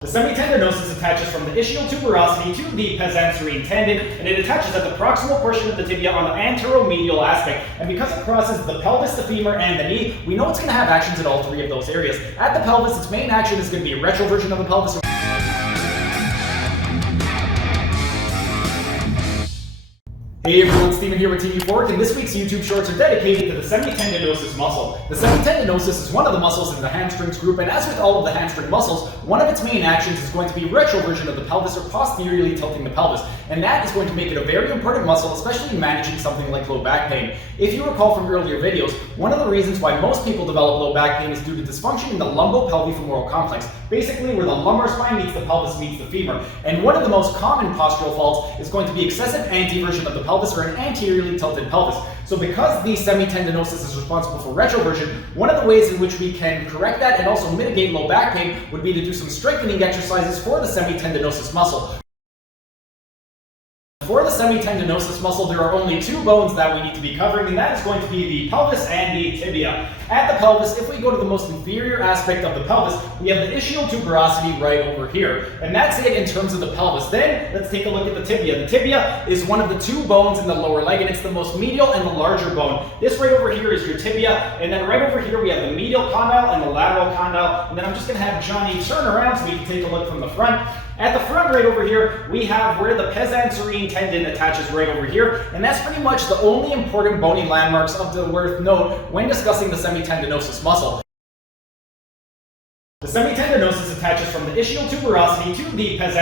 The semitendinosus attaches from the ischial tuberosity to the pes tendon, and it attaches at the proximal portion of the tibia on the anteromedial aspect. And because it crosses the pelvis, the femur, and the knee, we know it's going to have actions at all three of those areas. At the pelvis, its main action is going to be a retroversion of the pelvis. Hey everyone, Steven here with TV Fork, and this week's YouTube shorts are dedicated to the semitendinosus muscle. The semitendinosus is one of the muscles in the hamstrings group, and as with all of the hamstring muscles, one of its main actions is going to be retroversion of the pelvis or posteriorly tilting the pelvis. And that is going to make it a very important muscle, especially in managing something like low back pain. If you recall from earlier videos, one of the reasons why most people develop low back pain is due to dysfunction in the lumbopelvifemoral complex, basically where the lumbar spine meets the pelvis meets the femur. And one of the most common postural faults is going to be excessive anteversion of the pelvis or an anteriorly tilted pelvis. So because the semitendinosus is responsible for retroversion, one of the ways in which we can correct that and also mitigate low back pain would be to do some strengthening exercises for the semitendinosus muscle. For the semitendinosus muscle, there are only two bones that we need to be covering, and that is going to be the pelvis and the tibia. At the pelvis, if we go to the most inferior aspect of the pelvis, we have the ischial tuberosity right over here. And that's it in terms of the pelvis. Then, let's take a look at the tibia. The tibia is one of the two bones in the lower leg, and it's the most medial and the larger bone. This right over here is your tibia, and then right over here we have the medial condyle and the lateral condyle. And then I'm just going to have Johnny turn around so we can take a look from the front. At the front right over here, we have where the pes tendon attaches right over here, and that's pretty much the only important bony landmarks of the worth note when discussing the semitendinosus muscle. The semitendinosus attaches from the ischial tuberosity to the pes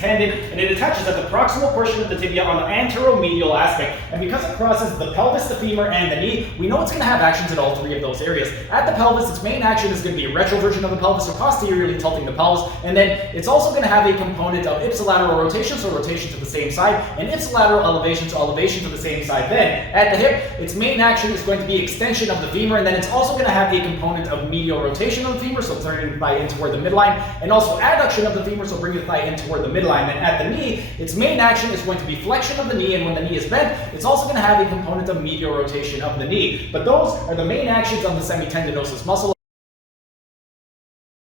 tendon, and it attaches at the proximal portion of the tibia on the anteromedial aspect. And because it crosses the pelvis, the femur, and the knee, we know it's going to have actions at all three of those areas. At the pelvis, its main action is going to be a retroversion of the pelvis, or posteriorly tilting the pelvis, and then it's also going to have a component of ipsilateral rotation, so rotation to the same side, and ipsilateral elevation, so elevation to the same side. Then, at the hip, its main action is going to be extension of the femur, and then it's also going to have a component of medial rotation of the femur, so turning thigh in toward the midline, and also adduction of the femur, so bring the thigh in toward the midline. Then at the knee, its main action is going to be flexion of the knee, and when the knee is bent, it's also going to have a component of medial rotation of the knee. But those are the main actions of the semitendinosus muscle.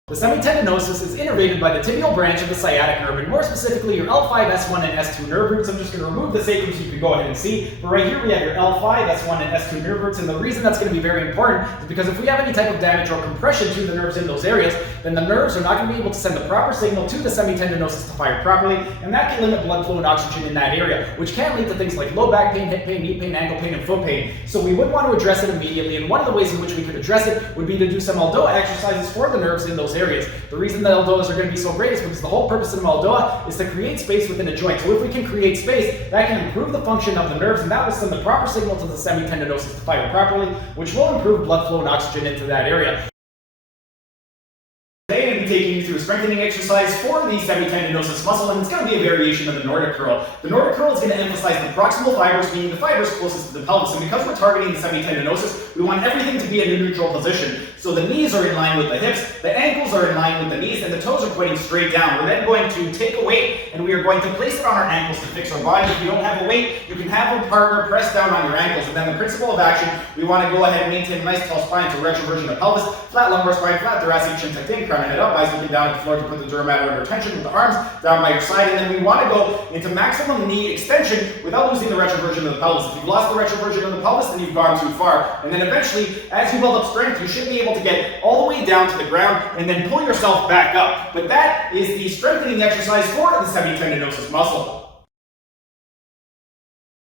The semitendinosus is innervated by the tibial branch of the sciatic nerve, and more specifically your L5, S1, and S2 nerve roots. I'm just going to remove the sacrum so you can go ahead and see. But right here we have your L5, S1, and S2 nerve roots, and the reason that's going to be very important is because if we have any type of damage or compression to the nerves in those areas, then the nerves are not going to be able to send the proper signal to the semitendinosus to fire properly, and that can limit blood flow and oxygen in that area, which can lead to things like low back pain, hip pain, knee pain, ankle pain, and foot pain. So we would want to address it immediately, and one of the ways in which we could address it would be to do some ELDOA exercises for the nerves in those areas. The reason that ELDOAs are going to be so great is because the whole purpose of an ELDOA is to create space within a joint. So if we can create space, that can improve the function of the nerves, and that will send the proper signal to the semitendinosus to fire properly, which will improve blood flow and oxygen into that area. Today I'm going to be taking you through a strengthening exercise for the semitendinosus muscle, and it's going to be a variation of the Nordic curl. The Nordic curl is going to emphasize the proximal fibers, meaning the fibers closest to the pelvis, and because we're targeting the semitendinosus, we want everything to be in a neutral position. So the knees are in line with the hips, the ankles are in line with the knees, and the toes are pointing straight down. We're then going to take a weight, and we are going to place it on our ankles to fix our body. If you don't have a weight, you can have a partner press down on your ankles, and then the principle of action, we want to go ahead and maintain a nice tall spine, so retroversion of pelvis, flat lumbar spine, flat thoracic, chin tucked in, crown and head up, eyes looking down at the floor to put the dura mater under tension with the arms down by your side, and then we want to go into maximum knee extension without losing the retroversion of the pelvis. If you've lost the retroversion of the pelvis, then you've gone too far, and then eventually, as you build up strength, you should be able to get all the way down to the ground and then pull yourself back up. But that is the strengthening exercise for the semitendinosus muscle.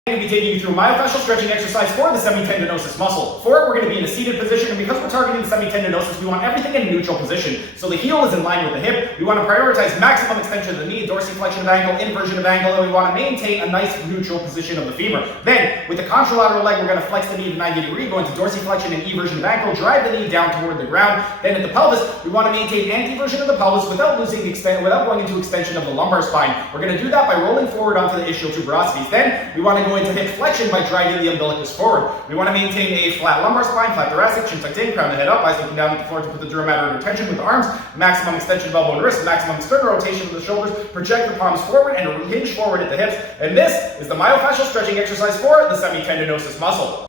I'm going to be taking you through a myofascial stretching exercise for the semitendinosus muscle. For it, we're going to be in a seated position, and because we're targeting the semitendinosus, we want everything in a neutral position. So the heel is in line with the hip. We want to prioritize maximum extension of the knee, dorsiflexion of ankle, inversion of ankle, and we want to maintain a nice neutral position of the femur. Then, with the contralateral leg, we're going to flex the knee to 90 degrees, go into dorsiflexion and eversion of ankle, drive the knee down toward the ground. Then at the pelvis, we want to maintain anteversion of the pelvis without going into extension of the lumbar spine. We're going to do that by rolling forward onto the ischial tuberosities. Then, we want to go into hip flexion by driving the umbilicus forward. We want to maintain a flat lumbar spine, flat thoracic, chin tucked in, crown and head up, eyes looking down at the floor to put the dura mater under tension with the arms, maximum extension of elbow and wrist, maximum external rotation of the shoulders, project the palms forward and hinge forward at the hips. And this is the myofascial stretching exercise for the semitendinosus muscle.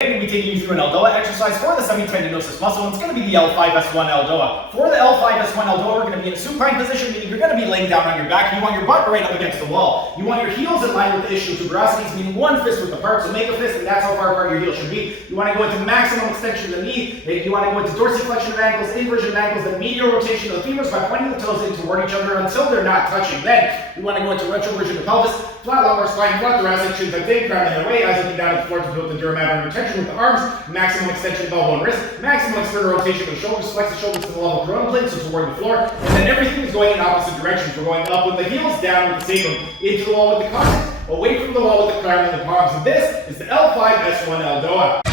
We'll be be taking you through an ELDOA exercise for the semitendinosus muscle, and it's going to be the L5S1 ELDOA. For the L5S1 ELDOA, we're going to be in a supine position, meaning you're going to be laying down on your back. You want your butt right up against the wall. You want your heels in line with the ischial tuberosities, meaning one fist width apart, so make a fist, and that's how far apart your heel should be. You want to go into maximum extension of the knee. You want to go into dorsiflexion of ankles, inversion of ankles, then medial rotation of the femurs by pointing the toes in toward each other until they're not touching. Then we want to go into retroversion of pelvis, flat lumbar spine, flat thoracic, chin tucked in, crown in the way, eyes looking down at the floor to build the dura mater retention with the arms, maximum extension of elbow and wrist, maximum external rotation of the shoulders, flex the shoulders to the level of coronal plane, so toward the floor, and then everything is going in opposite directions. We're going up with the heels, down with the sacrum, into the wall with the coccyx, away from the wall with the crown and the palms. And this is the L5S1 ELDOA.